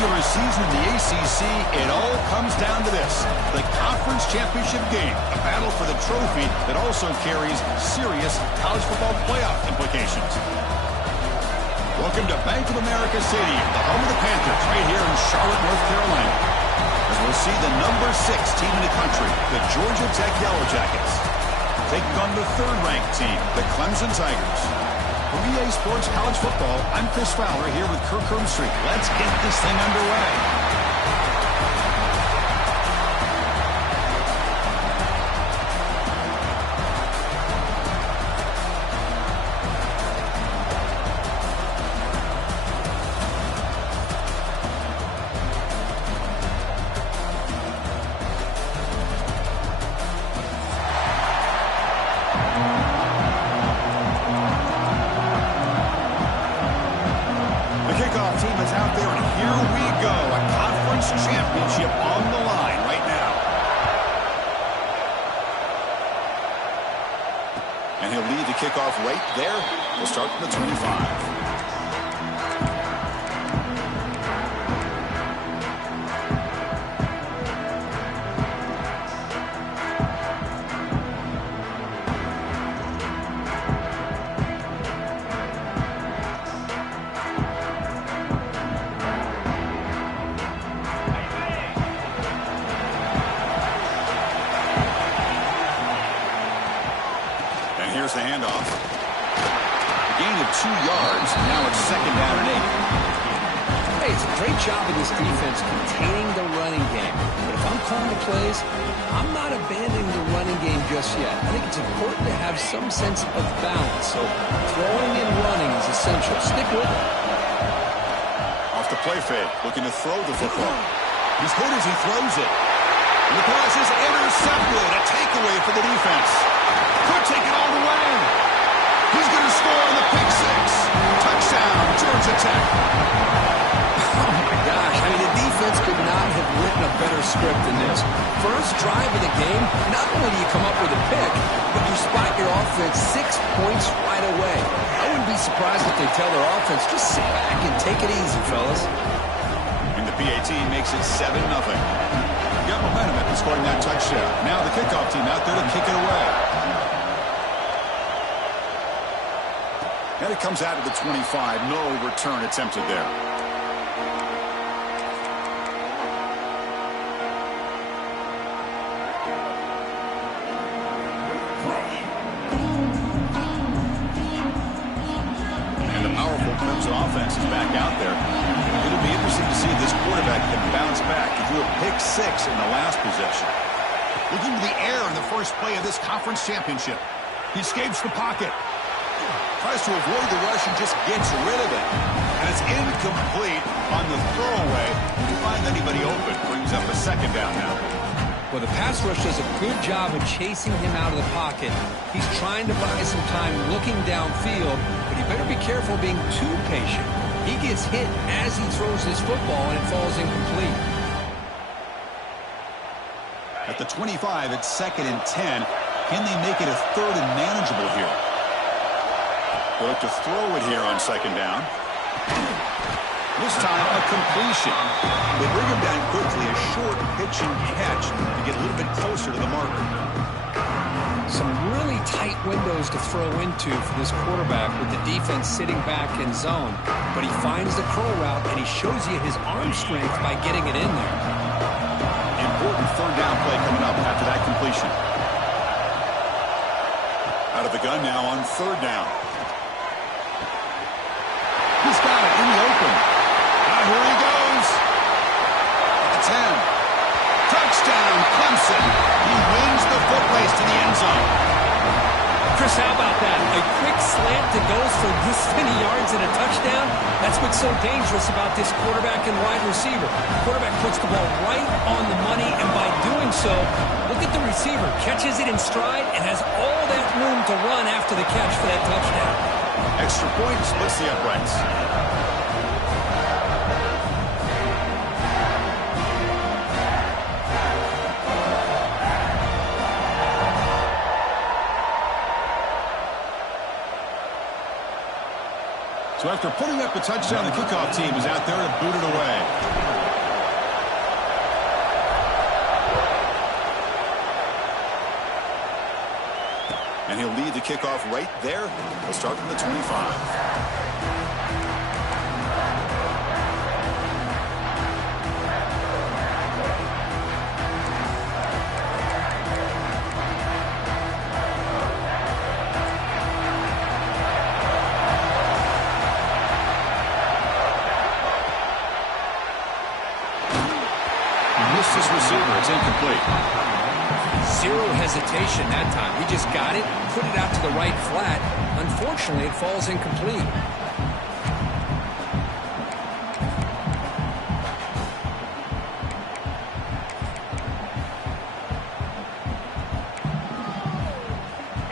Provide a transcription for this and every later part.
regular season in the ACC, it all comes down to this: the conference championship game, a battle for the trophy that also carries serious college football playoff implications. Welcome to Bank of America Stadium, the home of the Panthers, right here in Charlotte, North Carolina, as we'll see the number 6 team in the country, the Georgia Tech Yellow Jackets, taking on the third-ranked team, the Clemson Tigers. From EA Sports College Football, I'm Chris Fowler here with Kirk Herbstreit. Let's get this thing underway. Championship on the line right now. And he'll lead the kickoff right there. We'll start from the 25. Here's the handoff. A gain of 2 yards. Now it's 2nd down and 8. Hey, it's a great job of this defense containing the running game. But if I'm calling the plays, I'm not abandoning the running game just yet. I think it's important to have some sense of balance. So throwing and running is essential. Stick with it. Off the play fake, looking to throw the football. He's hit as he throws it. And the pass is intercepted. A takeaway for the defense. Could take it all the way. He's going to score on the pick 6. Touchdown, Georgia Tech. Oh, my gosh. I mean, the defense could not have written a better script than this. First drive of the game, not only do you come up with a pick, but you spot your offense 6 points right away. I wouldn't be surprised if they tell their offense, just sit back and take it easy, fellas. And the PAT makes it 7-0. Got momentum after scoring that touchdown. Now the kickoff team out there to kick it away. And it comes out of the 25. No return attempted there. And the powerful Clemson offense is back out there. It'll be interesting to see if this quarterback can bounce back. He threw a pick 6 in the last possession. Looking to the air in the first play of this conference championship. He escapes the pocket. Tries to avoid the rush and just gets rid of it. And it's incomplete on the throwaway. When you find anybody open, brings up a 2nd down now. Well, the pass rush does a good job of chasing him out of the pocket. He's trying to buy some time looking downfield, but he better be careful being too patient. He gets hit as he throws his football, and it falls incomplete. At the 25, it's 2nd and 10. Can they make it a 3rd and manageable here? They'll look to throw it here on 2nd down. This time, a completion. They bring him down quickly, a short pitch and catch to get a little bit closer to the marker. Some really tight windows to throw into for this quarterback with the defense sitting back in zone. But he finds the curl route, and he shows you his arm strength by getting it in there. Important 3rd down play coming up after that completion. Out of the gun now on 3rd down. He's got it in the open. Now here he goes. At the 10. Touchdown, Clemson. He wins the foot race to the end zone. Chris, how about that? A quick slant that goes for this many yards and a touchdown. That's what's so dangerous about this quarterback and wide receiver. The quarterback puts the ball right on the money, and by doing so, look at the receiver. Catches it in stride and has all that room to run after the catch for that touchdown. Extra point splits the uprights. So after putting up a touchdown, the kickoff team is out there to boot it away. And he'll lead the kickoff right there. He'll start from the 25. This receiver, it's incomplete. Zero hesitation that time. He just got it, put it out to the right flat. Unfortunately, it falls incomplete.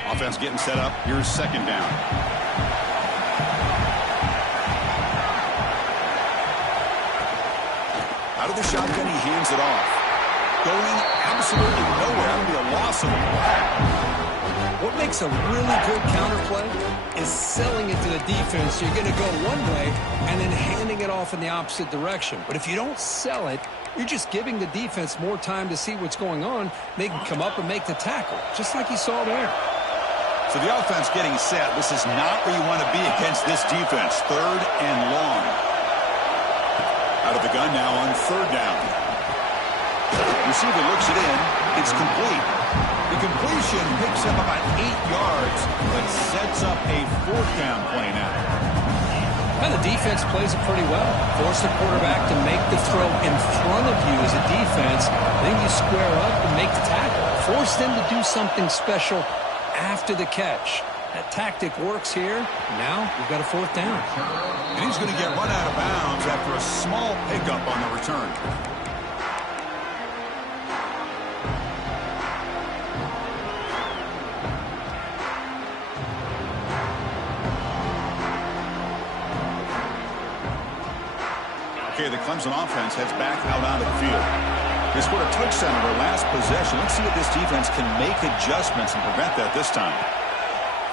Offense getting set up. Here's second down. Out of the shotgun, he hands it off. Going absolutely nowhere. That'll be a loss of a ball. What makes a really good counterplay is selling it to the defense. You're going to go one way and then handing it off in the opposite direction. But if you don't sell it, you're just giving the defense more time to see what's going on. They can come up and make the tackle, just like you saw there. So the offense getting set. This is not where you want to be against this defense. Third and long. Out of the gun now on third down. Receiver looks it in. It's complete. The completion picks up about 8 yards, but sets up a fourth down play now. Well, the defense plays it pretty well. Force the quarterback to make the throw in front of you as a defense. Then you square up and make the tackle. Force them to do something special after the catch. That tactic works here. Now we've got a fourth down. And he's going to get run out of bounds after a small pickup on the return. Okay, the Clemson offense heads back out onto the field. They scored a touchdown in their last possession. Let's see if this defense can make adjustments and prevent that this time.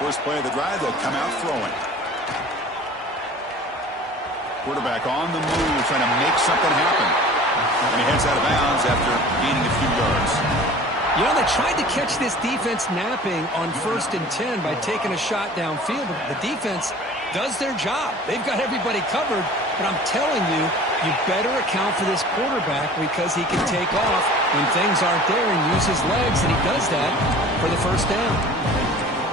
First play of the drive, they'll come out throwing. Quarterback on the move, trying to make something happen. And he heads out of bounds after gaining a few yards. You know, they tried to catch this defense napping on 1st and 10 by taking a shot downfield, but the defense does their job. They've got everybody covered, but I'm telling you, you better account for this quarterback because he can take off when things aren't there and use his legs, and he does that for the first down.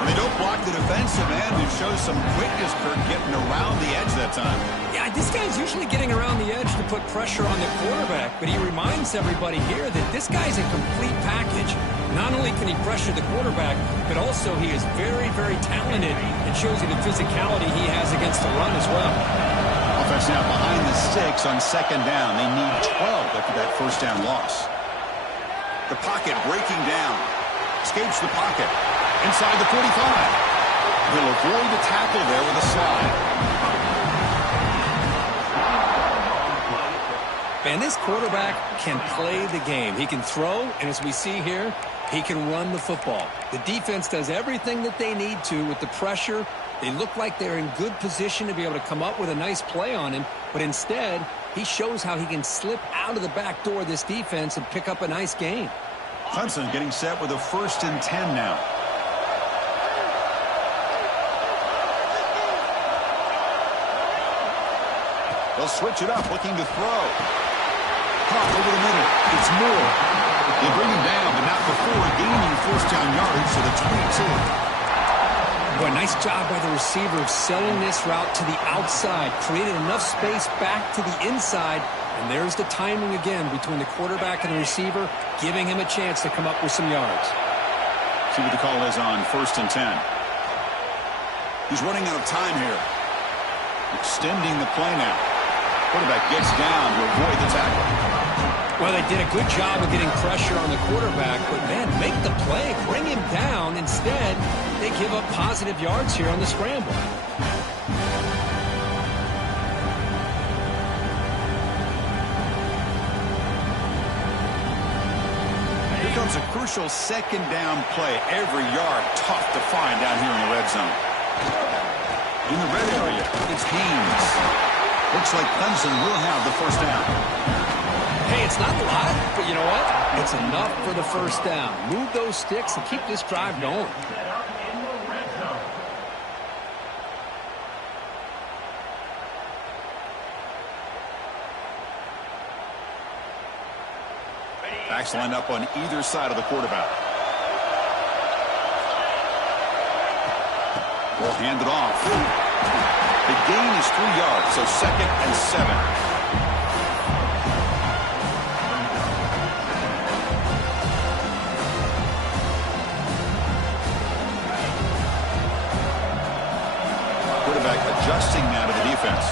And they don't block the defensive end, who shows some quickness, Kirk, getting around the edge that time. Yeah, this guy's usually getting around the edge to put pressure on the quarterback, but he reminds everybody here that this guy's a complete package. Not only can he pressure the quarterback, but also he is very, very talented. It shows you the physicality he has against the run as well. Offense now behind the 6 on second down. They need 12 after that first down loss. The pocket breaking down. Escapes the pocket. Inside the 45. He'll avoid the tackle there with a slide. Man, this quarterback can play the game. He can throw, and as we see here, he can run the football. The defense does everything that they need to with the pressure. They look like they're in good position to be able to come up with a nice play on him, but instead, he shows how he can slip out of the back door of this defense and pick up a nice gain. Clemson getting set with a 1st and 10 now. They'll switch it up, looking to throw. Caught over the middle. It's Moore. They bring him down, but not before gaining first down yardage to the 22. Boy, nice job by the receiver of selling this route to the outside. Created enough space back to the inside. And there's the timing again between the quarterback and the receiver, giving him a chance to come up with some yards. See what the call is on 1st and 10. He's running out of time here. Extending the play now. Quarterback gets down to avoid the tackle. Well, they did a good job of getting pressure on the quarterback, but, man, make the play, bring him down. Instead, they give up positive yards here on the scramble. Here comes a crucial second down play. Every yard tough to find down here in the red zone. In the red area, it's Haynes. Looks like Clemson will have the first down. Hey, it's not a lot, but you know what? It's enough for the first down. Move those sticks and keep this drive going. Backs lined up on either side of the quarterback. Will hand it off. The gain is 3 yards, so 2nd and 7. Quarterback adjusting now to the defense.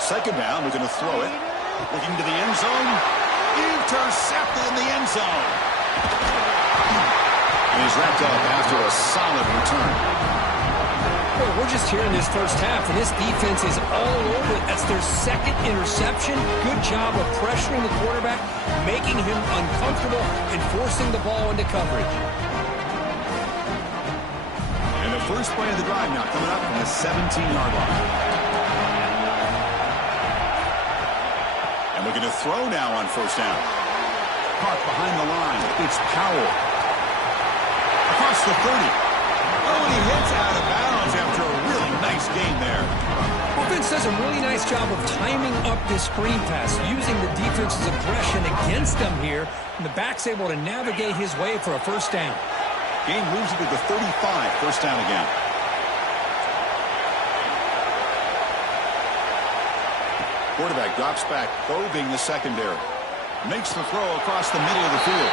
Second down, we're going to throw it. Looking to the end zone. Intercepted in the end zone. And he's wrapped up after a solid return. Well, we're just here in this first half, and this defense is all over it. That's their 2nd interception. Good job of pressuring the quarterback, making him uncomfortable, and forcing the ball into coverage. And the first play of the drive now coming up from the 17-yard line. And we're going to throw now on first down. Park behind the line. It's Powell. Across the 30. Oh, and he hits out of bounds after a really nice game there. Offense does a really nice job of timing up this screen pass, using the defense's aggression against them here, and the back's able to navigate his way for a first down. Game moves it to the 35. First down again. Quarterback drops back, probing the secondary. Makes the throw across the middle of the field.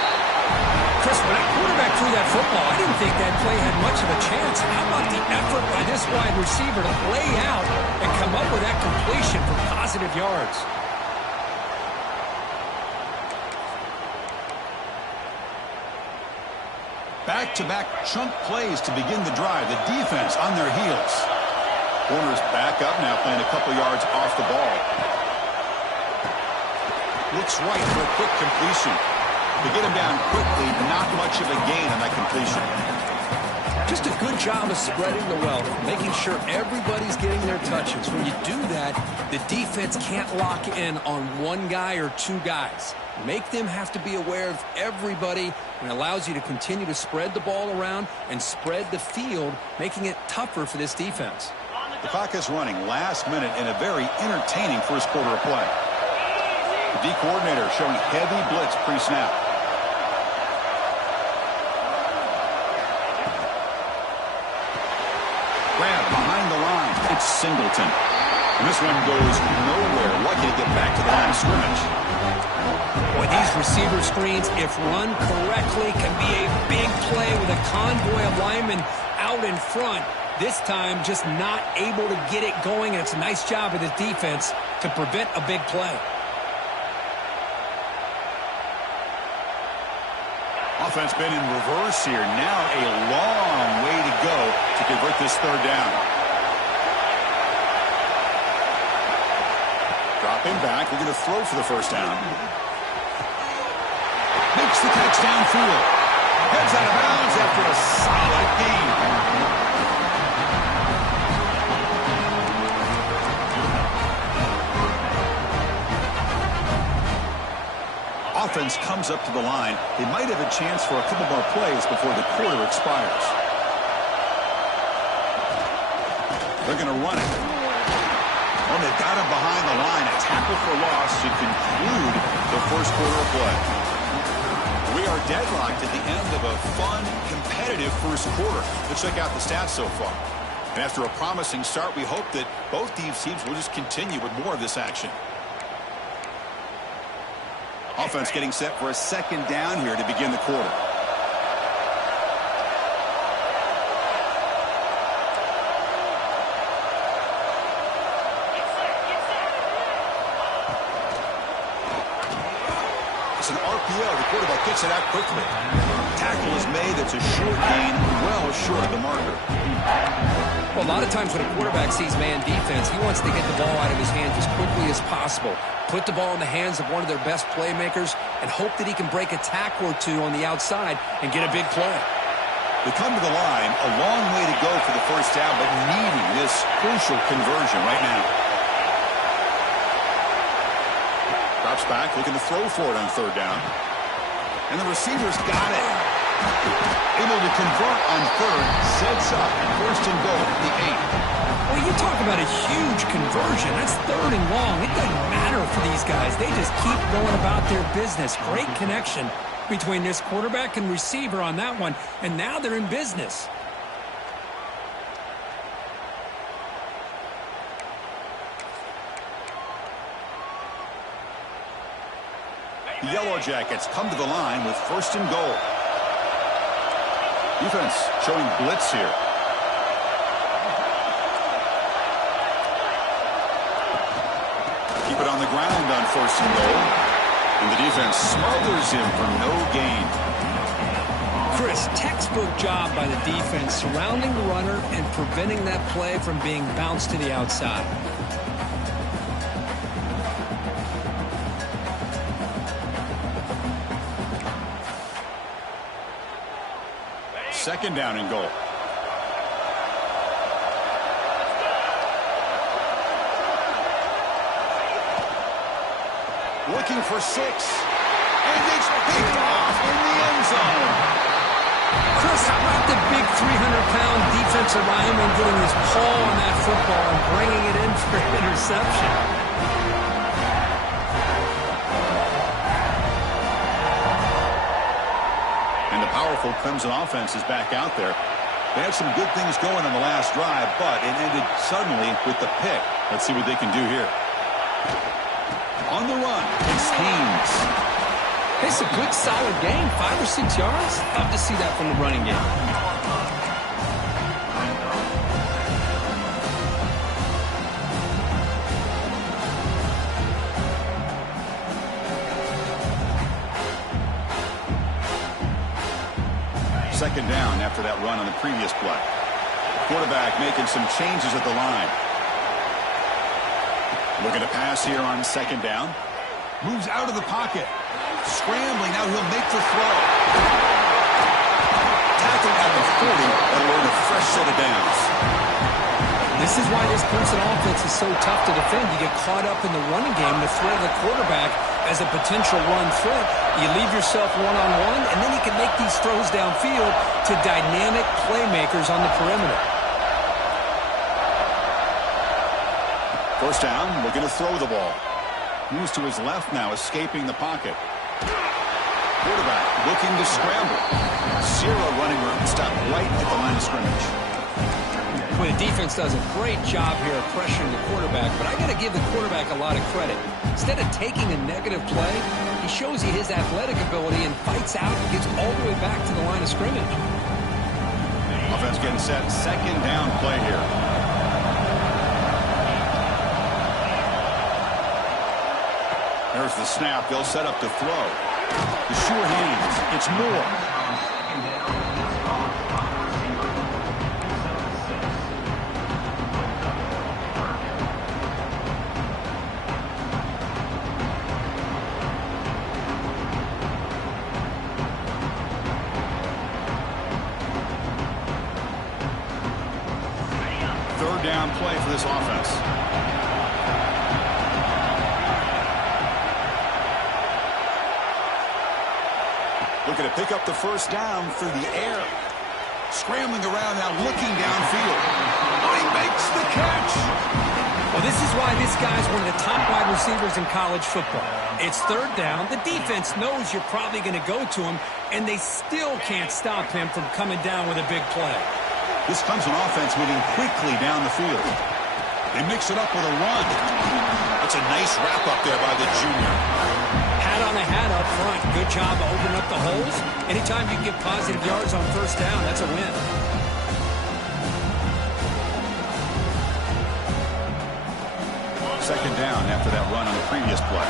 Chris, when that quarterback threw that football, I didn't think that play had much of a chance. How about the effort by this wide receiver to lay out and come up with that completion for positive yards? Back-to-back chunk plays to begin the drive. The defense on their heels. Corners back up now, playing a couple yards off the ball. Looks right for a quick completion. To get him down quickly, not much of a gain on that completion. Just a good job of spreading the wealth, making sure everybody's getting their touches. When you do that, the defense can't lock in on one guy or two guys. Make them have to be aware of everybody, and allows you to continue to spread the ball around and spread the field, making it tougher for this defense. The clock is running last minute in a very entertaining first quarter of play. The D coordinator showing heavy blitz pre-snap. Grab behind the line. It's Singleton. And this one goes nowhere. Lucky to get back to the line of scrimmage. Boy, these receiver screens, if run correctly, can be a big play with a convoy of linemen out in front. This time, just not able to get it going, and it's a nice job of the defense to prevent a big play. Offense been in reverse here. Now a long way to go to convert this third down. Dropping back. We're going to throw for the first down. Makes the catch downfield. Heads out of bounds after a solid game. Offense comes up to the line. They might have a chance for a couple more plays before the quarter expires. They're going to run it. Oh, they've got him behind the line. A tackle for loss to conclude the first quarter of play. We are deadlocked at the end of a fun, competitive first quarter. Let's check out the stats so far. And after a promising start, we hope that both these teams will just continue with more of this action. Offense getting set for a second down here to begin the quarter. It's an RPO. The quarterback gets it out quickly. Tackle is made. That's a short gain, well short of the marker. Well, a lot of times when a quarterback sees man defense, he wants to get the ball out of his hands as quickly as possible, put the ball in the hands of one of their best playmakers, and hope that he can break a tackle or two on the outside and get a big play. They come to the line, a long way to go for the first down, but needing this crucial conversion right now. Drops back, looking to throw for it on third down. And the receiver's got it. Able to convert on third, sets up first and goal at the 8. Well, you talk about a huge conversion. That's third and long. It doesn't matter for these guys. They just keep going about their business. Great connection between this quarterback and receiver on that one, and now they're in business. The Yellow Jackets come to the line with first and goal. Defense showing blitz here. Keep it on the ground on first and goal. And the defense smothers him for no gain. Chris, textbook job by the defense surrounding the runner and preventing that play from being bounced to the outside. Second down and goal. Looking for 6. And it's picked off in the end zone. Chris, how about the big 300-pound defensive lineman getting his paw on that football and bringing it in for an interception? And the powerful Crimson offense is back out there. They had some good things going on the last drive, but it ended suddenly with the pick. Let's see what they can do here. On the run, it's Haynes. It's a good, solid game. 5 or 6 yards. Love to see that from the running game. Second down after that run on the previous play. Quarterback making some changes at the line. Looking to pass here on second down. Moves out of the pocket. Scrambling, now he'll make the throw. Tackled at the 40, that'll earn a fresh set of downs. This is why this Clemson offense is so tough to defend. You get caught up in the running game to throw the quarterback as a potential run threat. You leave yourself one-on-one, and then you can make these throws downfield to dynamic playmakers on the perimeter. First down, we're going to throw the ball. Moves to his left now, escaping the pocket. Quarterback looking to scramble. Zero running room, stop right at the line of scrimmage. Well, the defense does a great job here of pressuring the quarterback, but I got to give the quarterback a lot of credit. Instead of taking a negative play, he shows you his athletic ability and fights out and gets all the way back to the line of scrimmage. Offense getting set, second down play here. There's the snap. They'll set up to throw. The sure hands. It's Moore. Third down play for this offense. Looking to pick up the first down through the air. Scrambling around now, looking downfield. Oh, he makes the catch. Well, this is why this guy's one of the top wide receivers in college football. It's third down. The defense knows you're probably going to go to him, and they still can't stop him from coming down with a big play. This comes an offense moving quickly down the field. They mix it up with a run. That's a nice wrap up there by the junior. Hat on the hat up front. Good job of opening up the holes. Anytime you can get positive yards on first down, that's a win. Second down after that run on the previous play.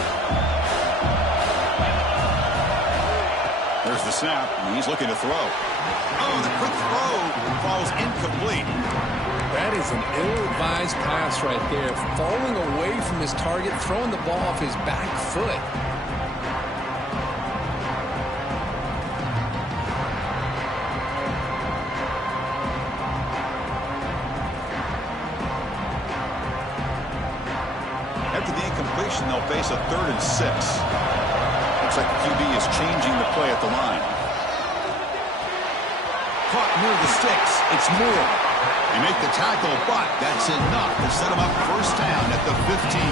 There's the snap, and he's looking to throw. Oh, the quick throw falls incomplete. That is an ill-advised pass right there. Falling away from his target, throwing the ball off his back foot. After the incompletion, they'll face a 3rd and 6. Looks like the QB is changing the play at the line. Caught near the sticks. It's Moore. They make the tackle, but that's enough to set him up first down at the 15.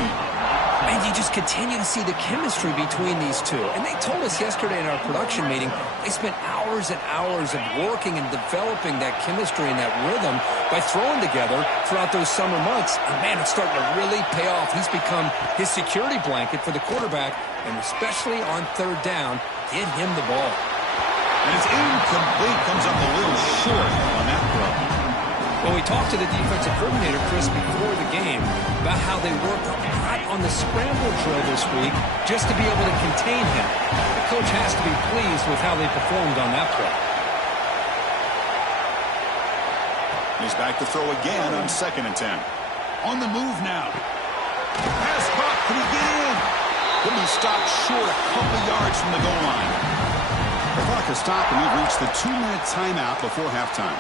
And you just continue to see the chemistry between these two. And they told us yesterday in our production meeting, they spent hours and hours of working and developing that chemistry and that rhythm by throwing together throughout those summer months. And man, it's starting to really pay off. He's become his security blanket for the quarterback, and especially on 3rd down, get him the ball. And it's incomplete. Comes up a little short on that throw. Well, we talked to the defensive coordinator, Chris, before the game about how they worked a lot on the scramble drill this week just to be able to contain him. The coach has to be pleased with how they performed on that play. He's back to throw again on 2nd and 10. On the move now. Pass caught. Can he get in? He'll be stopped short a couple yards from the goal line. The clock has stopped, and we've reached the 2-minute timeout before halftime.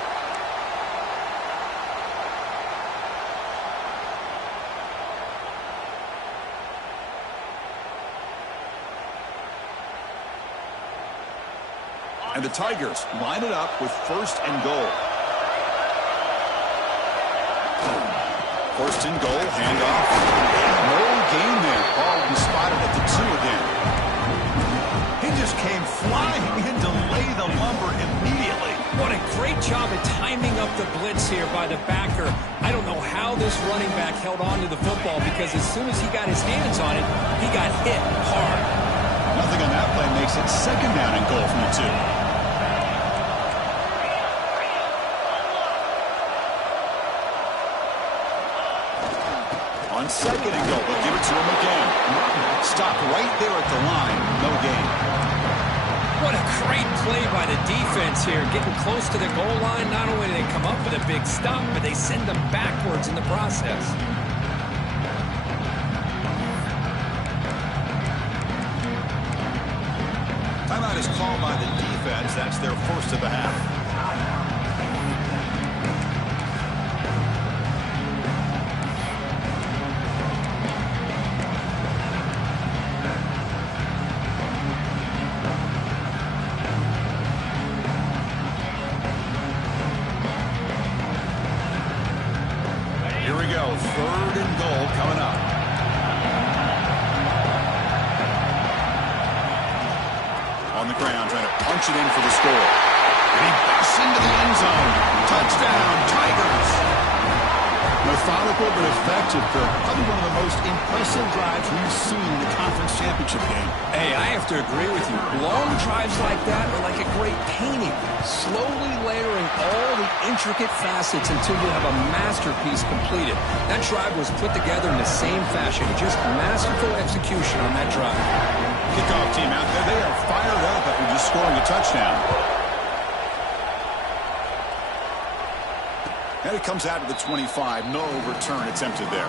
And the Tigers line it up with 1st and goal. 1st and goal, handoff. No gain there. Ball will be spotted at the 2 again. He just came flying in to lay the lumber immediately. What a great job at timing up the blitz here by the backer. I don't know how this running back held on to the football, because as soon as he got his hands on it, he got hit hard. Nothing on that play makes it 2nd down and goal from the 2. On 2nd and goal, they'll give it to him again. Stopped right there at the line. No gain. What a great play by the defense here. Getting close to the goal line, not only do they come up with a big stop, but they send them backwards in the process. Timeout is called by the defense. That's their 1st of the half. Here we go. 3rd and goal coming up. On the ground, trying to punch it in for the score. And he busts into the end zone. Touchdown, Tigers. Methodical but effective. Probably one of the most impressive drives we've seen in the conference championship game. Hey, I have to agree with you. Long drives like that are like a great painting. Slowly layering all the intricate facets until you have a masterpiece completed. That drive was put together in the same fashion. Just masterful execution on that drive. Kickoff team out there. They are fired up after just scoring a touchdown. And it comes out to the 25. No return attempted there.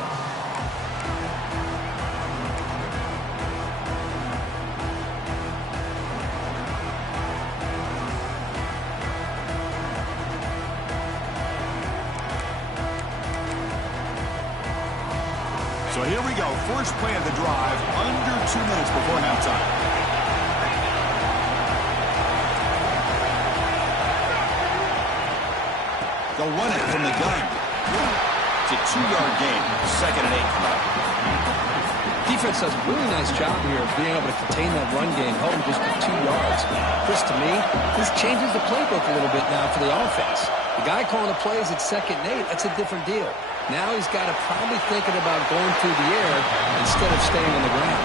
So here we go. First play of the drive, under 2 minutes before halftime. They'll run it from the gun. It's a 2-yard gain. 2nd and 8. Defense does a really nice job here of being able to contain that run game, held him just to 2 yards. Chris, to me, this changes the playbook a little bit now for the offense. The guy calling the plays at 2nd and 8, that's a different deal. Now he's got to probably thinking about going through the air instead of staying on the ground.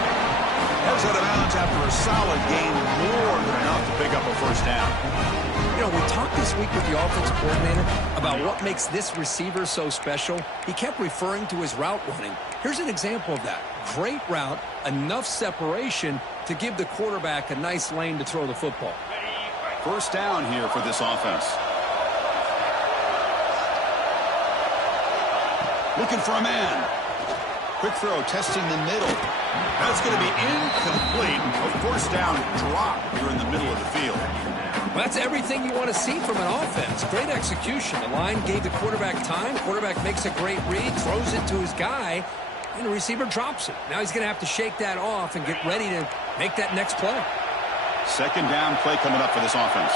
Heads out of bounds after a solid gain, more than enough to pick up a first down. You know, we talked this week with the offensive coordinator about what makes this receiver so special. He kept referring to his route running. Here's an example of that. Great route, enough separation to give the quarterback a nice lane to throw the football. First down here for this offense. Looking for a man. Quick throw, testing the middle. That's going to be incomplete. A first down drop here in the middle of the field. Well, that's everything you want to see from an offense. Great execution. The line gave the quarterback time. Quarterback makes a great read, throws it to his guy, and the receiver drops it. Now he's going to have to shake that off and get ready to make that next play. Second down play coming up for this offense.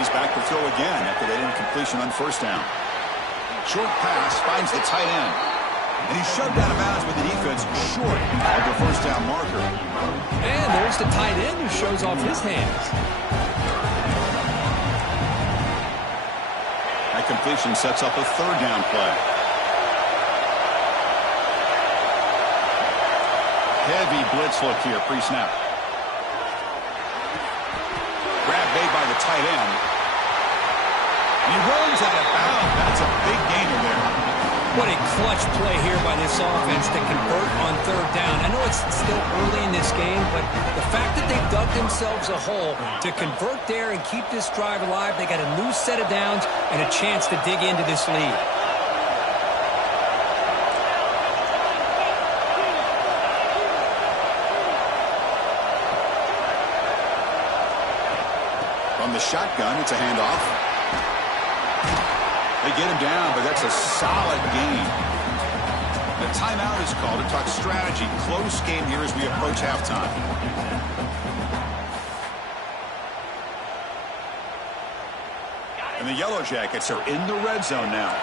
He's back to throw again after that incompletion on first down. Short pass finds the tight end. And he's shoved out of bounds with the defense short of the first down marker. And there's the tight end who shows off his hands. That completion sets up a third down play. Heavy blitz look here pre-snap. Grab made by the tight end. And he runs out of bounds. That's a big gainer there. What a clutch play here by this offense to convert on third down. I know it's still early in this game, but the fact that they dug themselves a hole to convert there and keep this drive alive, they got a new set of downs and a chance to dig into this lead. From the shotgun, it's a handoff. They get him down, but that's a solid gain. The timeout is called to talk strategy. Close game here as we approach halftime. And the Yellow Jackets are in the red zone now.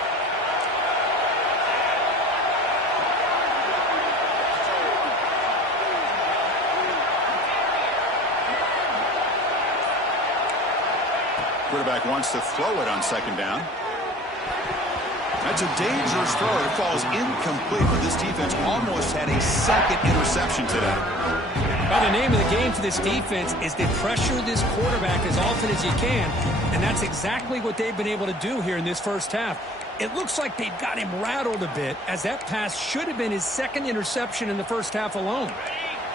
Quarterback wants to throw it on second down. That's a dangerous throw. It falls incomplete, but this defense almost had a second interception today. Well, the name of the game for this defense is to pressure this quarterback as often as you can, and that's exactly what they've been able to do here in this first half. It looks like they've got him rattled a bit, as that pass should have been his second interception in the first half alone.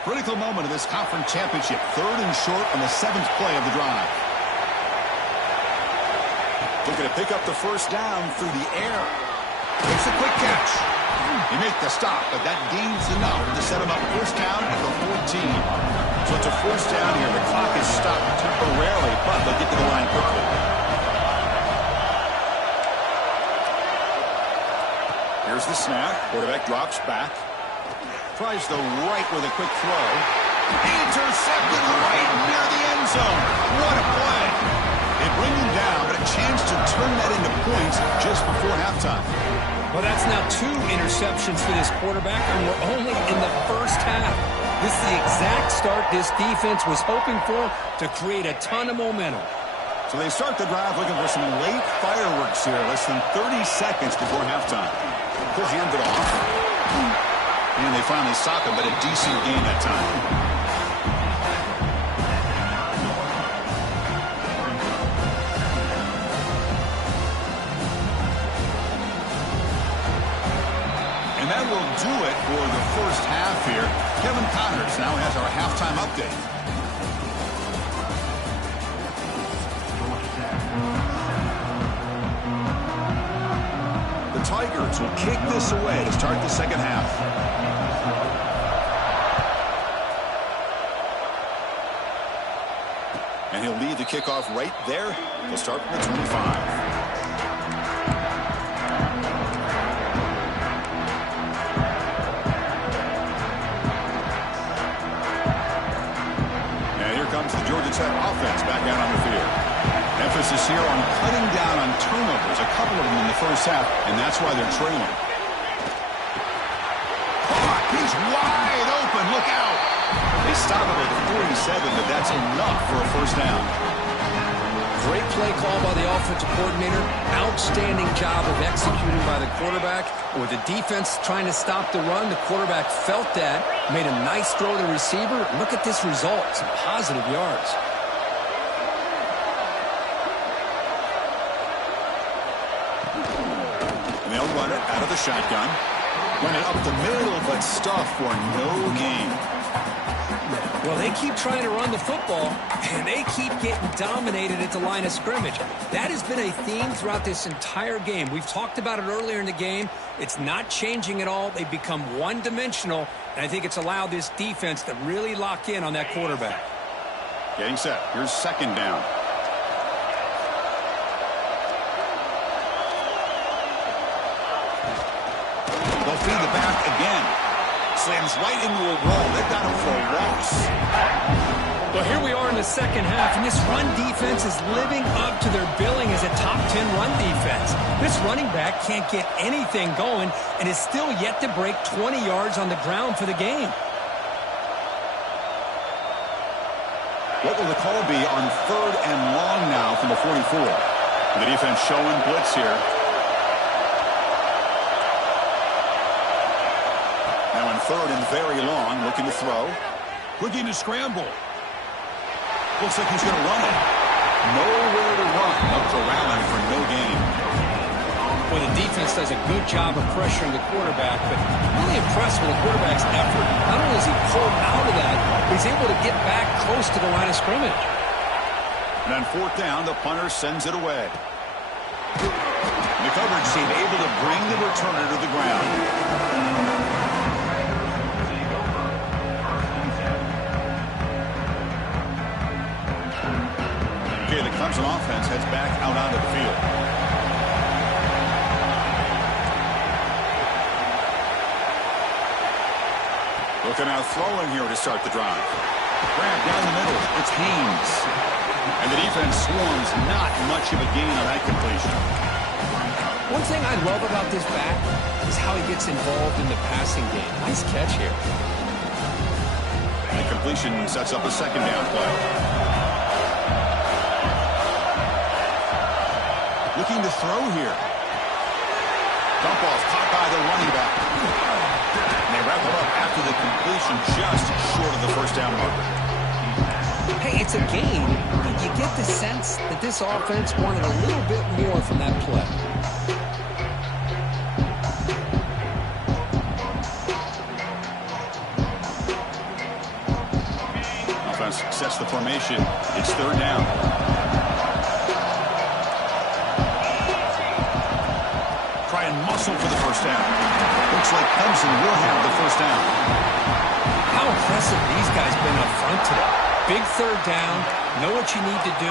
Critical moment of this conference championship. Third and short on the 7th play of the drive. Looking to pick up the first down through the air. Makes a quick catch. He makes the stop, but that gains enough to set him up first down at the 14. So it's a first down here. The clock is stopped temporarily, but they'll get to the line quickly. Here's the snap. Quarterback drops back. Tries the right with a quick throw. Intercepted right near the end zone. What a play. They bring him down, but a chance to turn that into points just before halftime. Well, that's now 2 interceptions for this quarterback, and we're only in the first half. This is the exact start this defense was hoping for to create a ton of momentum. So they start the drive looking for some late fireworks here. Less than 30 seconds before halftime. He'll hand it off. And they finally stop him, but a decent game that time. And that will do it for the first half here. Kevin Connors now has our halftime update. The Tigers will kick this away to start the second half. And he'll lead the kickoff right there. He'll start from the 25. Comes the Georgia Tech offense back out on the field. Emphasis here on cutting down on turnovers, a couple of them in the first half, and that's why they're trailing. He's wide open. Look out. They stop him at the 47, but that's enough for a first down. Great play call by the offensive coordinator. Outstanding job of executing by the quarterback. With the defense trying to stop the run, the quarterback felt that, made a nice throw to the receiver. Look at this result. Some positive yards. And they'll run it out of the shotgun. Run it up the middle, but stuff for no gain. Well, they keep trying to run the football, and they keep getting dominated at the line of scrimmage. That has been a theme throughout this entire game. We've talked about it earlier in the game. It's not changing at all. They've become one-dimensional, and I think it's allowed this defense to really lock in on that quarterback. Getting set. Here's second down. They'll feed the back again. Slams right into a wall. They've got him for a loss. Well, here we are in the second half, and this run defense is living up to their billing as a top 10 run defense. This running back can't get anything going and is still yet to break 20 yards on the ground for the game. What will the call be on third and long now from the 44? The defense showing blitz here. Now in third and very long, looking to throw. Looking to scramble. Looks like he's going to run it. Nowhere to run. Up to Allen for no gain. Well, the defense does a good job of pressuring the quarterback, but really impressed with the quarterback's effort. Not only is he pulled out of that, but he's able to get back close to the line of scrimmage. And on fourth down, the punter sends it away. The coverage team able to bring the returner to the ground. Okay, the Clemson offense heads back out onto the field. Looking out throwing here to start the drive. Grab down the middle. It's Haynes. And the defense swarms not much of a gain on that completion. One thing I love about this back is how he gets involved in the passing game. Nice catch here. And the completion sets up a second down play. Looking to throw here. Dump off caught by the running back. And they wrap it up after the completion just short of the first down marker. Hey, it's a gain, but you get the sense that this offense wanted a little bit more from that play. Offense sets the formation. It's third down. Try and muscle for the first down. Looks like Clemson will have the first down. How impressive these guys been up front today. Big third down, know what you need to do,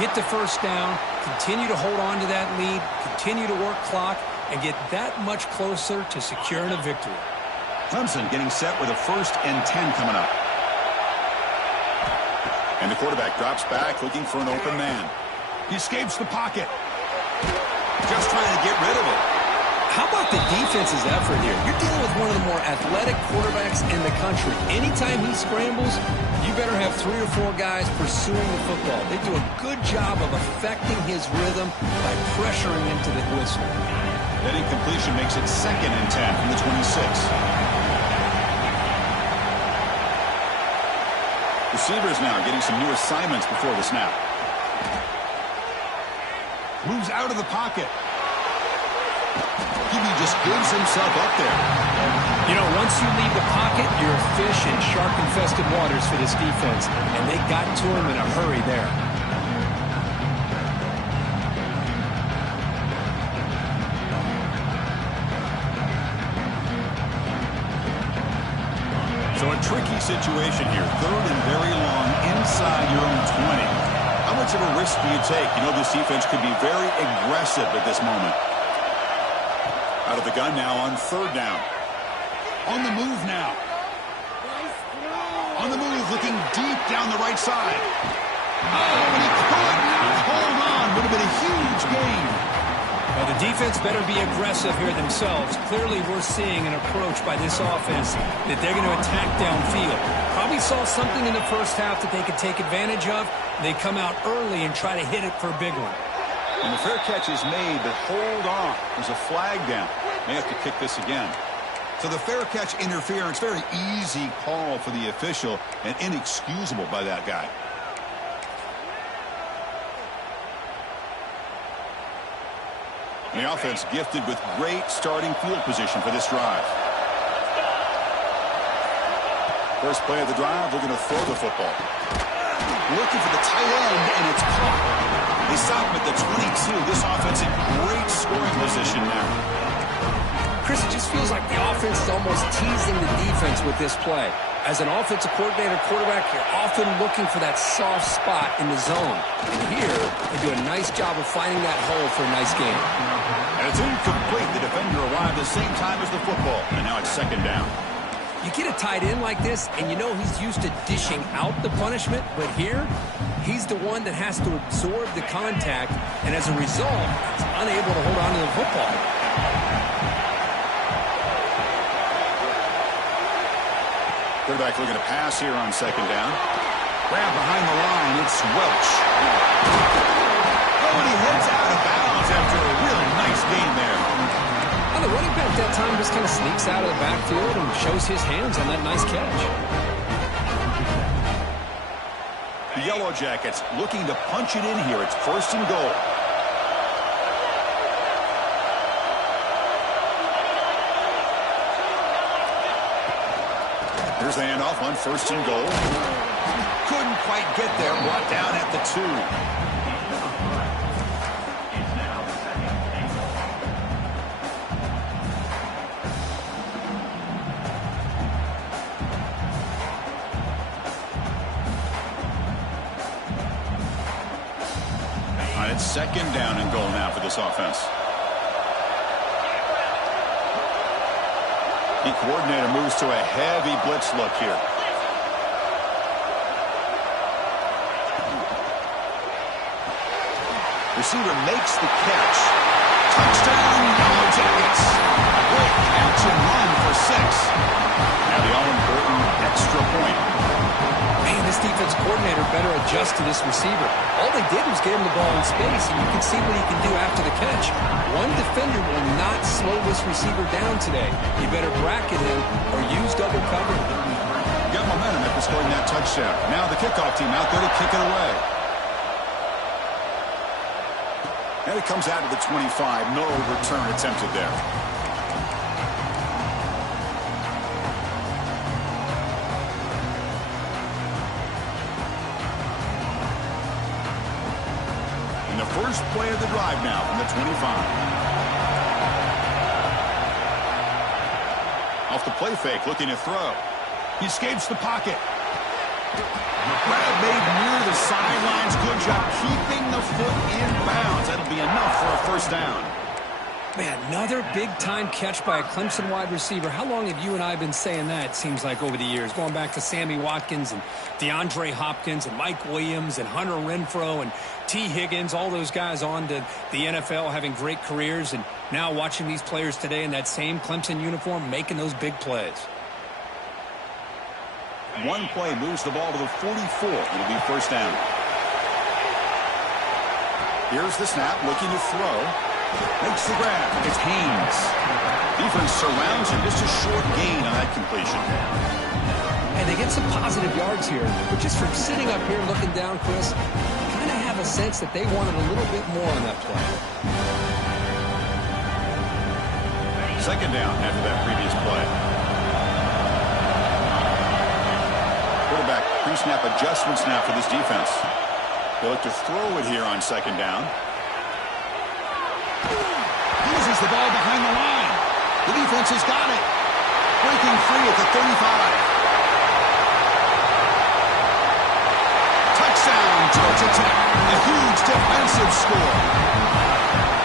get the first down, continue to hold on to that lead, continue to work clock, and get that much closer to securing a victory. Clemson getting set with a 1st and 10 coming up. And the quarterback drops back looking for an open man. He escapes the pocket. Just trying to get rid of it. How about the defense's effort here? You're dealing with one of the more athletic quarterbacks in the country. Anytime he scrambles, you better have 3 or 4 guys pursuing the football. They do a good job of affecting his rhythm by pressuring him to the whistle. That incompletion makes it 2nd and 10 from the 26. Receivers now getting some new assignments before the snap. Moves out of the pocket. He just gives himself up there. You know, once you leave the pocket, you're a fish in shark-infested waters for this defense, and they got to him in a hurry there. So a tricky situation here. 3rd and very long inside your own 20. How much of a risk do you take? You know this defense could be very aggressive at this moment. Out of the gun now on 3rd down. On the move now. On the move, looking deep down the right side. Oh, and he could not hold on. Would have been a huge gain. Well, the defense better be aggressive here themselves. Clearly, we're seeing an approach by this offense that they're going to attack downfield. Probably saw something in the first half that they could take advantage of. They come out early and try to hit it for a big one. And the fair catch is made, but hold on. There's a flag down. May have to kick this again. So the fair catch interference, very easy call for the official and inexcusable by that guy. And the offense gifted with great starting field position for this drive. First play of the drive, they're going to throw the football. Looking for the tight end, and it's caught. They stop him at the 22. This offense in great scoring position now. Chris, it just feels like the offense is almost teasing the defense with this play. As an offensive coordinator, quarterback, you're often looking for that soft spot in the zone. And here, they do a nice job of finding that hole for a nice game. And it's incomplete. The defender arrived the same time as the football. And now it's second down. You get a tight end like this, and you know he's used to dishing out the punishment. But here, he's the one that has to absorb the contact. And as a result, he's unable to hold on to the football. Quarterback looking to pass here on second down. Grab behind the line. It's Welch. Oh, and he heads out of bounds after a really nice gain there. Well, the running back that time just kind of sneaks out of the backfield and shows his hands on that nice catch. The Yellow Jackets looking to punch it in here. It's first and goal. Here's the handoff on first and goal. Couldn't quite get there. Brought down at the 2. All right, it's second down and goal now for this offense. The coordinator moves to a heavy blitz look here. Receiver makes the catch. Touchdown, Yellow Jackets. Great catch and run for 6. Now the all-important extra point. Man, this defense coordinator better adjust to this receiver. All they did was get him the ball in space, and you can see what he can do after the catch. One defender will not slow this receiver down today. You better bracket him or use double cover. Got momentum after scoring that touchdown. Now the kickoff team out there to kick it away. And it comes out to the 25. No return attempted there. First play of the drive now from the 25. Off the play fake, looking to throw. He escapes the pocket. Grab made near the sidelines. Good job keeping the foot in bounds. That'll be enough for a first down. Man, another big-time catch by a Clemson wide receiver. How long have you and I been saying that, it seems like, over the years? Going back to Sammy Watkins and DeAndre Hopkins and Mike Williams and Hunter Renfrow and T. Higgins, all those guys on to the NFL having great careers, and now watching these players today in that same Clemson uniform making those big plays. One play moves the ball to the 44. It'll be first down. Here's the snap, looking to throw. Makes the grab. It's Haynes. Defense surrounds him. Just a short gain on that completion. And they get some positive yards here. But just from sitting up here looking down, Chris, kind of have a sense that they wanted a little bit more on that play. Second down after that previous play. Quarterback pre-snap adjustments now for this defense. They look to throw it here on second down. Uses the ball behind the line. The defense has got it. Breaking free at the 35. Touchdown, Georgia Tech. A huge defensive score.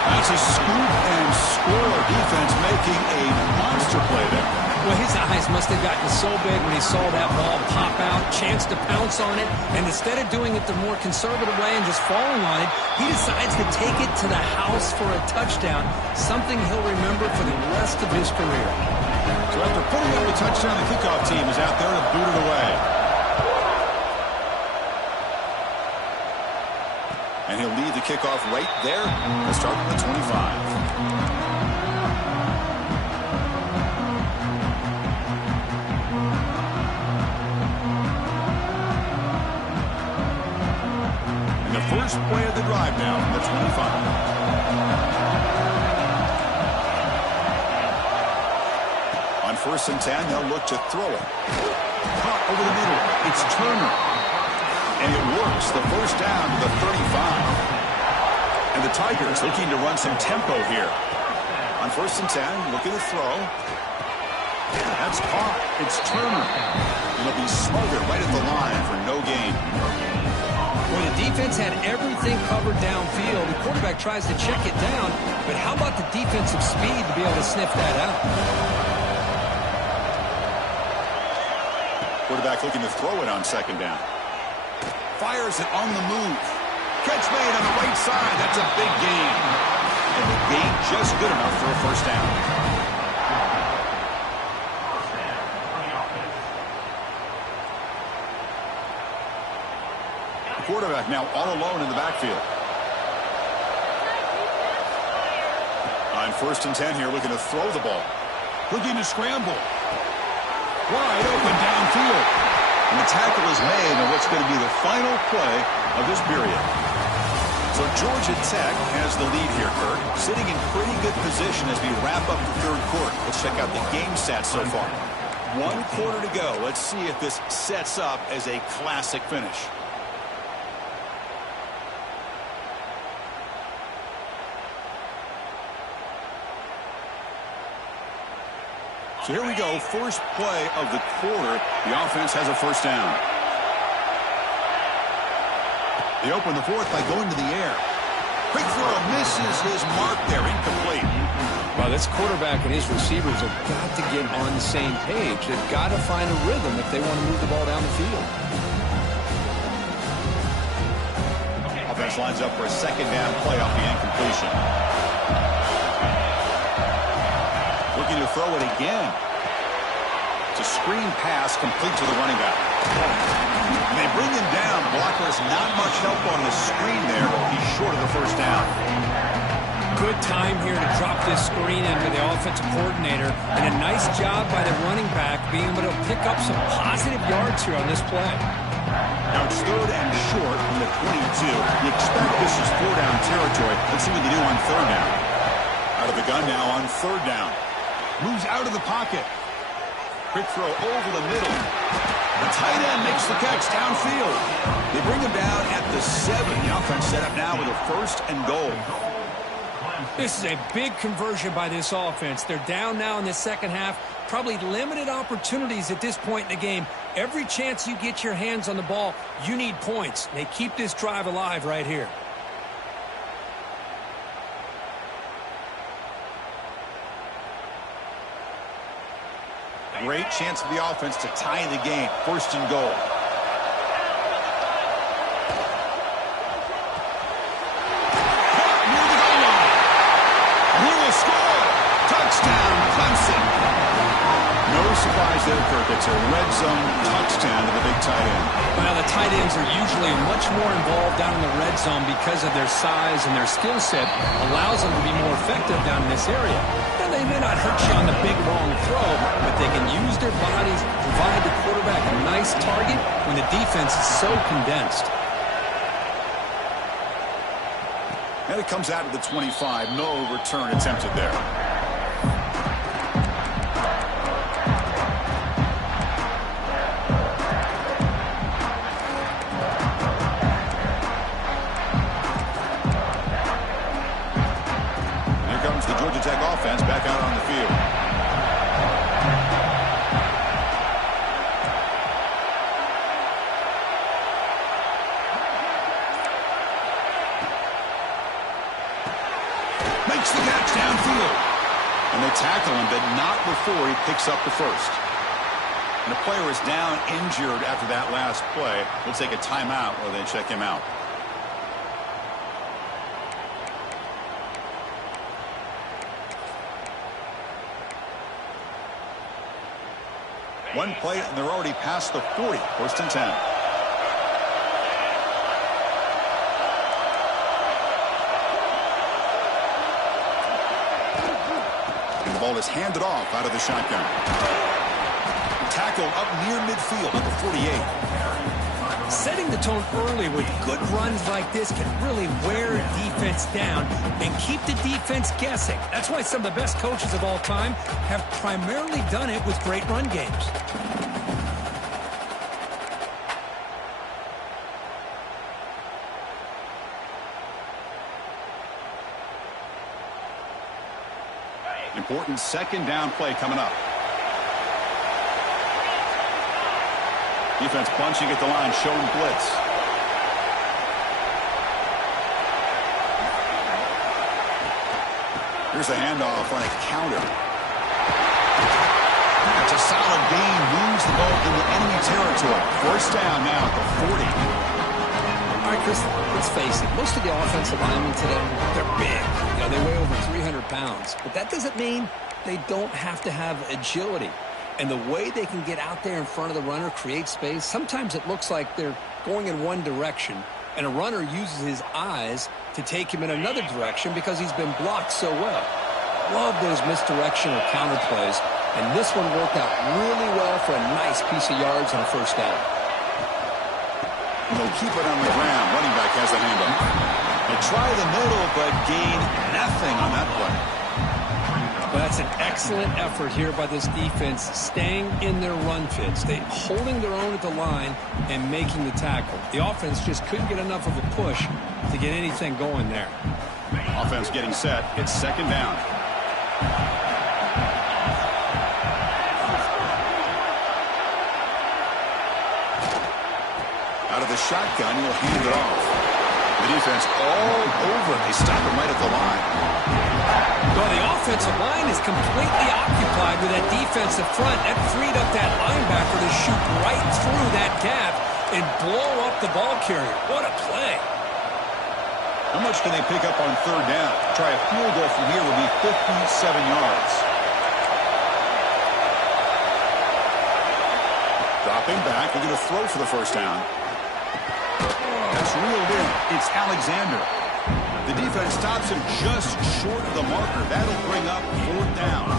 That's a scoop and score. Defense making a monster play there. Well, his eyes must have gotten so big when he saw that ball pop out, chance to pounce on it, and instead of doing it the more conservative way and just falling on it, he decides to take it to the house for a touchdown, something he'll remember for the rest of his career. So after putting up a touchdown, the kickoff team is out there to boot it away. And he'll lead the kickoff right there to start at the 25. First play of the drive now from the 25. On 1st and 10, they'll look to throw it. Caught over the middle. It's Turner. And it works. The first down to the 35. And the Tigers looking to run some tempo here. On 1st and 10, looking to throw. That's caught. It's Turner. He'll be smothered right at the line for no gain. When the defense had everything covered downfield, the quarterback tries to check it down, but how about the defensive speed to be able to sniff that out? Quarterback looking to throw it on 2nd down. Fires it on the move. Catch made on the right side. That's a big gain. And the gain just good enough for a 1st down. Quarterback now all alone in the backfield. On 1st and 10 here, looking to throw the ball. Looking to scramble. Wide open downfield. And the tackle is made on what's going to be the final play of this period. So Georgia Tech has the lead here, Kirk. Sitting in pretty good position as we wrap up the 3rd quarter. Let's check out the game stats so far. 1 quarter to go. Let's see if this sets up as a classic finish. So here we go, first play of the quarter. The offense has a 1st down. They open the 4th by going to the air. Quick throw, misses his mark there, incomplete. Well, this quarterback and his receivers have got to get on the same page. They've got to find a rhythm if they want to move the ball down the field. Offense lines up for a 2nd down play off the incompletion. Looking to throw it again. It's a screen pass complete to the running back. And they bring him down. Blockers not much help on the screen there. He's short of the 1st down. Good time here to drop this screen into the offensive coordinator. And a nice job by the running back being able to pick up some positive yards here on this play. Now it's 3rd and short from the 22. You expect this is 4-down territory. Let's see what they do on 3rd down. Out of the gun now on 3rd down. Moves out of the pocket. Quick throw over the middle. The tight end makes the catch downfield. They bring him down at the 7. The offense set up now with a 1st and goal. This is a big conversion by this offense. They're down now in the 2nd half. Probably limited opportunities at this point in the game. Every chance you get your hands on the ball, you need points. They keep this drive alive right here. Great chance for the offense to tie the game. 1st and goal. Near the goal line. He will score. Touchdown, Clemson. No surprise there, Kirk. It's a red zone touchdown to the big tight end. Well, the tight ends are usually much more involved down in the red zone because of their size and their skill set allows them to be more effective down in this area. And they may not hurt you on the big wrong throw, but they can use their bodies, provide the quarterback a nice target when the defense is so condensed. And it comes out of the 25. No return attempted there. The Georgia Tech offense back out on the field. Makes the catch downfield. And they tackle him, but not before he picks up the 1st. And the player is down injured after that last play. We'll take a timeout while they check him out. One play, and they're already past the 40. 1st and 10. And the ball is handed off out of the shotgun. Tackled up near midfield at the 48. Setting the tone early with good runs like this can really wear a defense down and keep the defense guessing. That's why some of the best coaches of all time have primarily done it with great run games. Important second down play coming up. Defense bunching at the line, showing blitz. Here's a handoff on a counter. That's a solid gain. Moves the ball into enemy territory. First down now at the 40. All right, Chris, let's face it. Most of the offensive linemen today, they're big. You know, they weigh over 300 pounds. But that doesn't mean they don't have to have agility. And the way they can get out there in front of the runner, create space, sometimes it looks like they're going in one direction, and a runner uses his eyes to take him in another direction because he's been blocked so well. Love those misdirection or counter plays, and this one worked out really well for a nice piece of yards on a first down. And they'll keep it on the ground. Running back has the handoff. They try the middle, but gain nothing on that play. Well, that's an excellent effort here by this defense, staying in their run fits. They holding their own at the line and making the tackle. The offense just couldn't get enough of a push to get anything going there. Offense getting set. It's second down. Out of the shotgun, he'll hand it off. The defense all over. They stop him right at the line. Well, the offensive line is completely occupied with that defensive front. That freed up that linebacker to shoot right through that gap and blow up the ball carrier. What a play. How much can they pick up on third down? Try a field goal from here would be 57 yards. Dropping back. They're going to throw for the first down. That's reeled in. It's Alexander. The defense stops him just short of the marker. That'll bring up fourth down.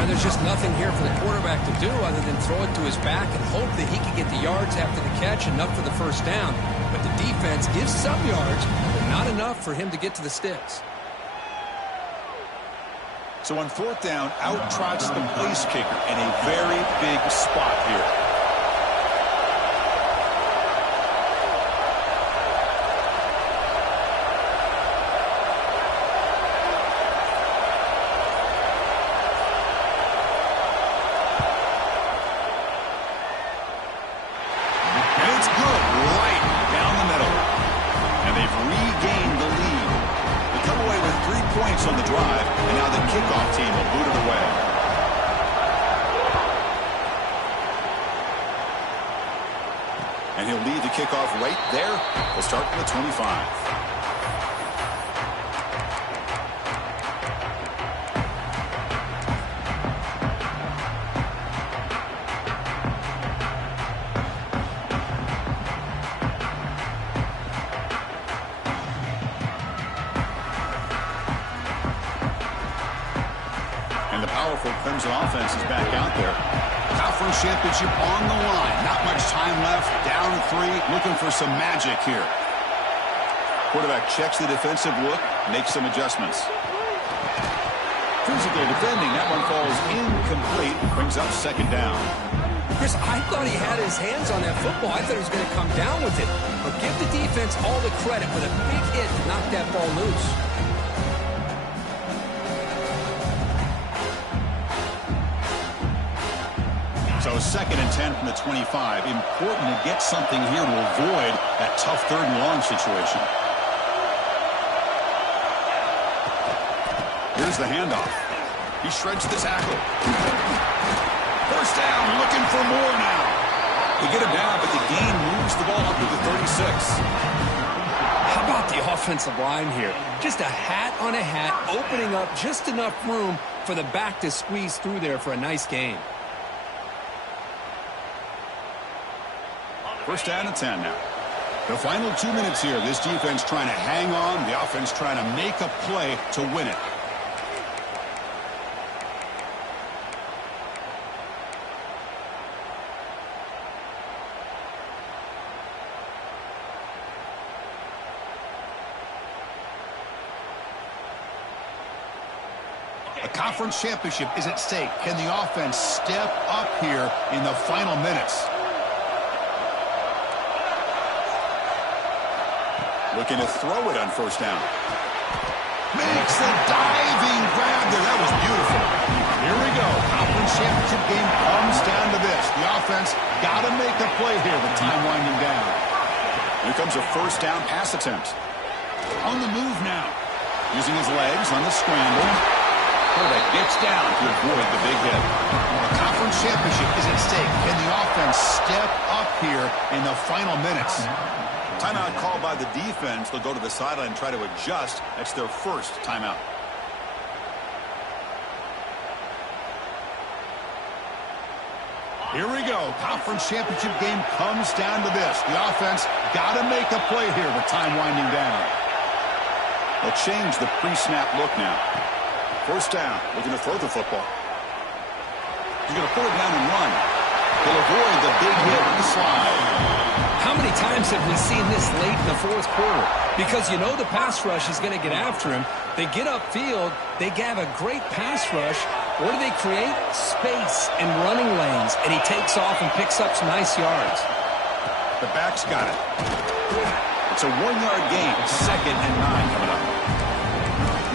And there's just nothing here for the quarterback to do other than throw it to his back and hope that he can get the yards after the catch, enough for the first down. But the defense gives some yards, but not enough for him to get to the sticks. So on fourth down, out trots the place kicker in a very big spot here. On the drive, and now the kickoff team will boot it away. And he'll lead the kickoff right there. We'll start from the 25. Clemson offense is back out there. Conference championship on the line. Not much time left. Down 3. Looking for some magic here. Quarterback checks the defensive look. Makes some adjustments. Physical defending. That one falls incomplete. Brings up second down. Chris, I thought he had his hands on that football. I thought he was going to come down with it. But give the defense all the credit with a big hit to knock that ball loose. So second and 10 from the 25. Important to get something here to avoid that tough third and long situation. Here's the handoff. He shreds the tackle. First down, looking for more now. They get him down, but the gain moves the ball up to the 36. How about the offensive line here? Just a hat on a hat, opening up just enough room for the back to squeeze through there for a nice gain. First down and 10 now. The final 2 minutes here. This defense trying to hang on. The offense trying to make a play to win it. A conference championship is at stake. Can the offense step up here in the final minutes? Looking to throw it on first down. Makes the diving grab there. That was beautiful. Here we go. Conference championship game comes down to this. The offense got to make a play here with time winding down. Here comes a first down pass attempt. On the move now. Using his legs on the scramble. Quarterback gets down to avoid the big hit. A conference championship is at stake. Can the offense step up here in the final minutes? Timeout called by the defense. They'll go to the sideline and try to adjust. That's their first timeout. Here we go. Conference championship game comes down to this. The offense got to make a play here with time winding down. They'll change the pre-snap look now. First down, looking to throw the football. He's going to pull it down and run. He'll avoid the big hit with the slide. How many times have we seen this late in the fourth quarter? Because you know the pass rush is going to get after him. They get upfield. They have a great pass rush. What do they create? Space and running lanes. And he takes off and picks up some nice yards. The back's got it. It's a 1-yard gain. 2nd and 9 coming up.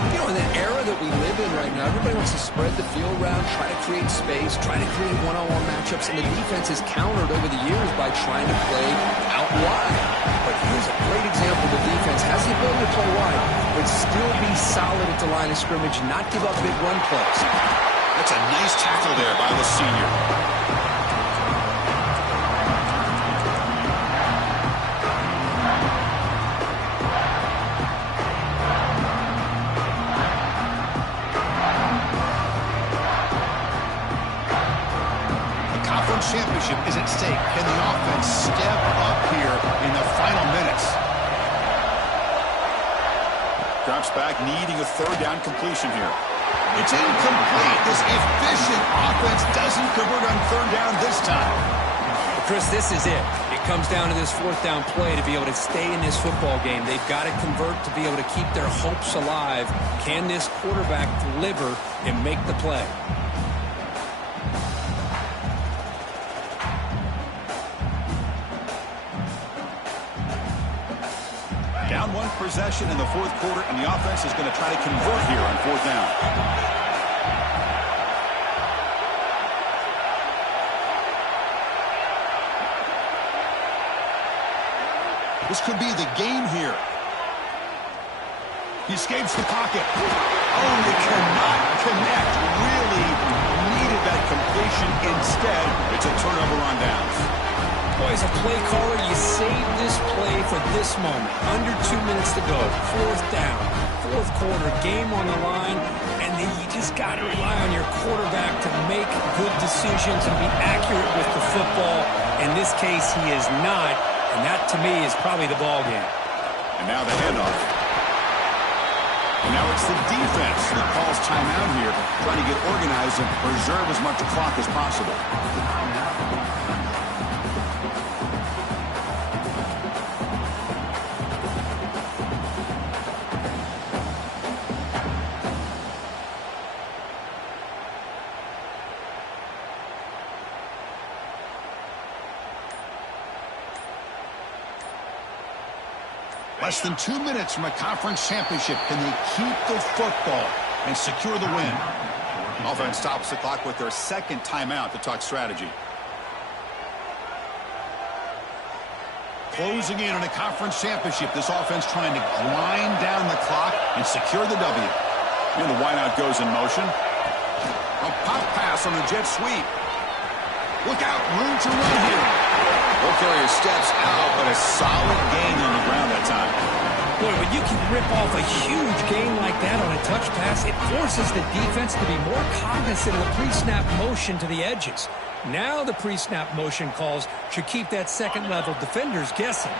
You know, in the era that we live in right now, everybody wants to spread the field around, try to create space, try to create one-on-one matchups, and the defense has countered over the years by trying to play out wide. But here's a great example. The defense has the ability to play wide, but still be solid at the line of scrimmage and not give up big run plays. That's a nice tackle there by the senior. Championship is at stake. Can the offense step up here in the final minutes? Drops back, needing a third down completion here. It's incomplete. This efficient offense doesn't convert on third down this time. Chris, this is it. It comes down to this fourth down play to be able to stay in this football game. They've got to convert to be able to keep their hopes alive. Can this quarterback deliver and make the play? Down one possession in the fourth quarter, and the offense is going to try to convert here on fourth down. This could be the game here. He escapes the pocket. Oh, they cannot connect. Really needed that completion. Instead, it's a turnover on downs. Boy, as a play caller, you save this play for this moment. Under 2 minutes to go. Fourth down. Fourth quarter. Game on the line. And then you just got to rely on your quarterback to make good decisions and be accurate with the football. In this case, he is not. And that, to me, is probably the ball game. And now the handoff. And now it's the defense that calls timeout here, trying to get organized and preserve as much clock as possible. Less than 2 minutes from a conference championship. Can they keep the football and secure the win? Offense stops the clock with their second timeout to talk strategy. Closing in on a conference championship. This offense trying to grind down the clock and secure the W. And the wideout goes in motion. A pop pass on the jet sweep. Look out, room to run here. Ball carrier steps out, but a solid gain on the ground that time. Boy, when you can rip off a huge gain like that on a touch pass, it forces the defense to be more cognizant of the pre-snap motion to the edges. Now the pre-snap motion calls should keep that second-level defenders guessing.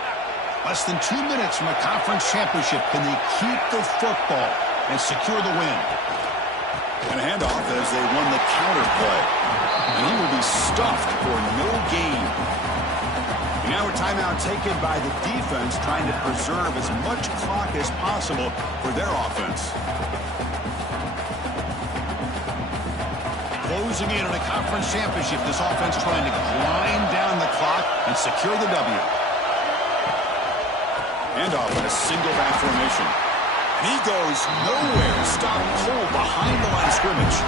Less than 2 minutes from a conference championship. Can they keep the football and secure the win? And a handoff as they won the counter play. And he will be stuffed for no gain. Now a timeout taken by the defense, trying to preserve as much clock as possible for their offense. Closing in on a conference championship, this offense trying to grind down the clock and secure the W. Handoff in a single back formation. And he goes nowhere. Stopped cold behind the line of scrimmage.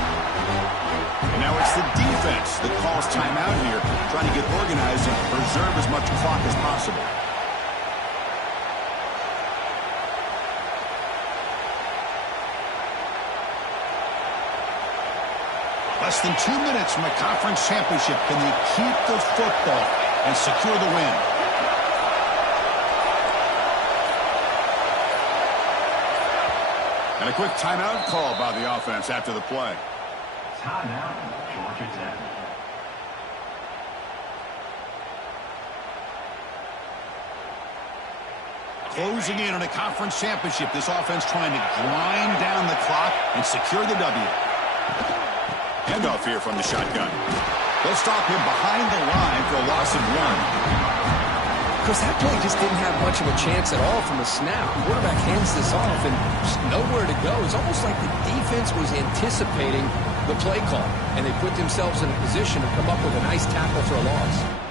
And now it's the defense that calls timeout here, trying to get organized and preserve as much clock as possible. Less than 2 minutes from a conference championship. Can they keep the football and secure the win? And a quick timeout call by the offense after the play. Timeout, Georgia Tech. Closing in on a conference championship, this offense trying to grind down the clock and secure the W. Handoff here from the shotgun. They'll stop him behind the line for a loss of 1. Because that play just didn't have much of a chance at all from the snap. Quarterback hands this off and just nowhere to go. It's almost like the defense was anticipating the play call, and they put themselves in a position to come up with a nice tackle for a loss.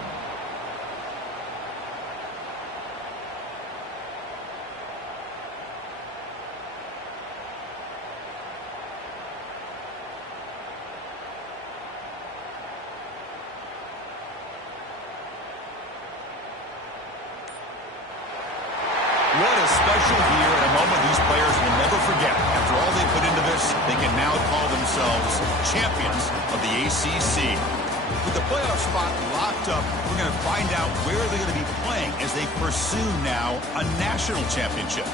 What a special year and a moment these players will never forget. After all they put into this, they can now call themselves champions of the ACC. With the playoff spot locked up, we're going to find out where they're going to be playing as they pursue now a national championship.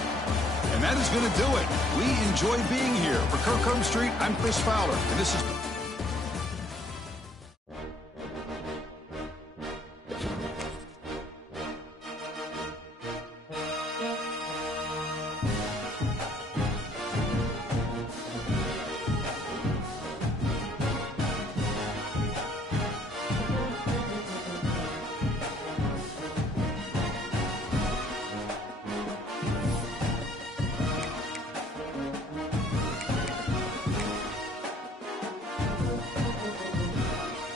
And that is going to do it. We enjoy being here. For Kirk Street, I'm Chris Fowler, and this is